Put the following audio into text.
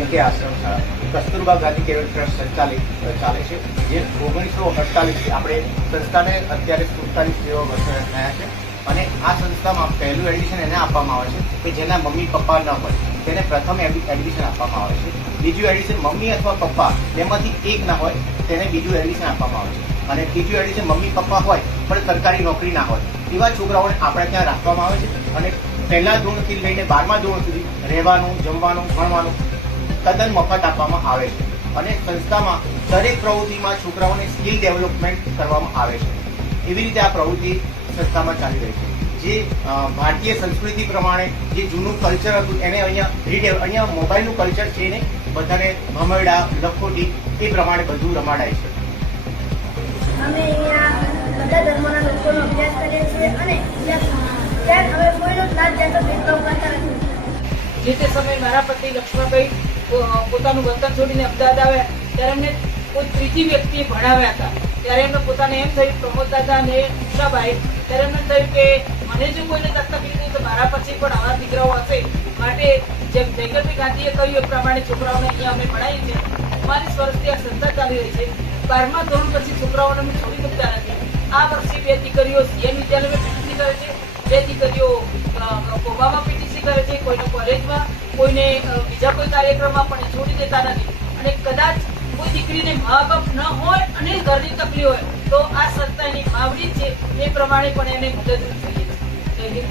NK આશ્રમ શાળા કસ્તુરબા ગાંધી કેળવણી trust સંચાલિત ચાલે છે, જે 1948 આપણે સંસ્થાને અત્યારે 47 જેવા વર્ષો થયા છે અને આ સંસ્થામાં પહેલું એડમિશન એને આપવામાં આવે છે કે જેના મમ્મી પપ્પા ન હોય તેને પ્રથમ એડમિશન આપવામાં આવે છે. બીજું એડમિશન મમ્મી અથવા પપ્પા તેમાંથી એક ના હોય તેને બીજું એડમિશન આપવામાં આવે છે અને ત્રીજું એડમિશન મમ્મી પપ્પા હોય પણ સરકારી નોકરી ના હોય તેવા છોકરાઓને આપણે ત્યાં રાખવામાં આવે છે અને પહેલા ધોરણથી લઈને 12મા ધોરણ સુધી રહેવાનું, જમવાનું, ભણવાનું તદ્દન મફત આપવામાં આવે છે અને સંસ્થામાં દરેક પ્રવૃત્તિમાં છોકરાઓને સ્કિલ ડેવલપમેન્ટ કરવામાં આવે છે. એવી રીતે આ પ્રવૃત્તિ સંસ્થામાં ચાલી રહી છે. જે ભારતીય સંસ્કૃતિ પ્રમાણે જે જૂનું કલ્ચર હતું એને અહીંયા મોબાઈલનું કલ્ચર છે ને બધાને ભમરડા, લખોટી એ પ્રમાણે બધું રમાડાય છે. અમે અહીંયા બધા ધર્મના લોકોનો અભ્યાસ કરીએ છીએ અને ત્યાં અમે કોઈનો નાત જાતો ભેદભાવ કરતા નથી. જે તે સમયે મારા પતિ લક્ષ્મણભાઈ પોતાનું વતન છોડીને અમદાવાદ આવ્યા ત્યારે એમને કોઈ ત્રીજી વ્યક્તિએ ભણાવ્યા હતા. ત્યારે એમને પોતાને એમ થયું, પ્રમોદ દાદા અને ઉષાભાઈ, ત્યારે એમને થયું કે મને જો કોઈને તકલીફ નહીં તો મારા પછી પણ આવા દીકરાઓ હશે, માટે જેમ જયગરભાઈ ગાંધીએ કહ્યું એ પ્રમાણે છોકરાઓને અહીંયા અમે ભણાવીએ છીએ. 44 વર્ષથી આ સંસ્થા ચાલી રહી છે. 12મા ધોરણ પછી છોકરાઓને અમે છોડી મૂકતા નથી. આ વર્ષે 2 દીકરીઓ CN વિદ્યાલયમાં પીટીસી કરે છે, 2 દીકરીઓ કોબામાં પીટીસી કરે છે, કોઈને કોલેજમાં, કોઈને બીજા કોઈ કાર્યક્રમમાં પણ છોડી દેતા નથી. અને કદાચ કોઈ દીકરીને મા બાપ ન હોય અને ઘરની તકલીફ હોય તો આ સંસ્થાની માવડી છે એ પ્રમાણે પણ એને મદદરૂપ થઈએ છીએ.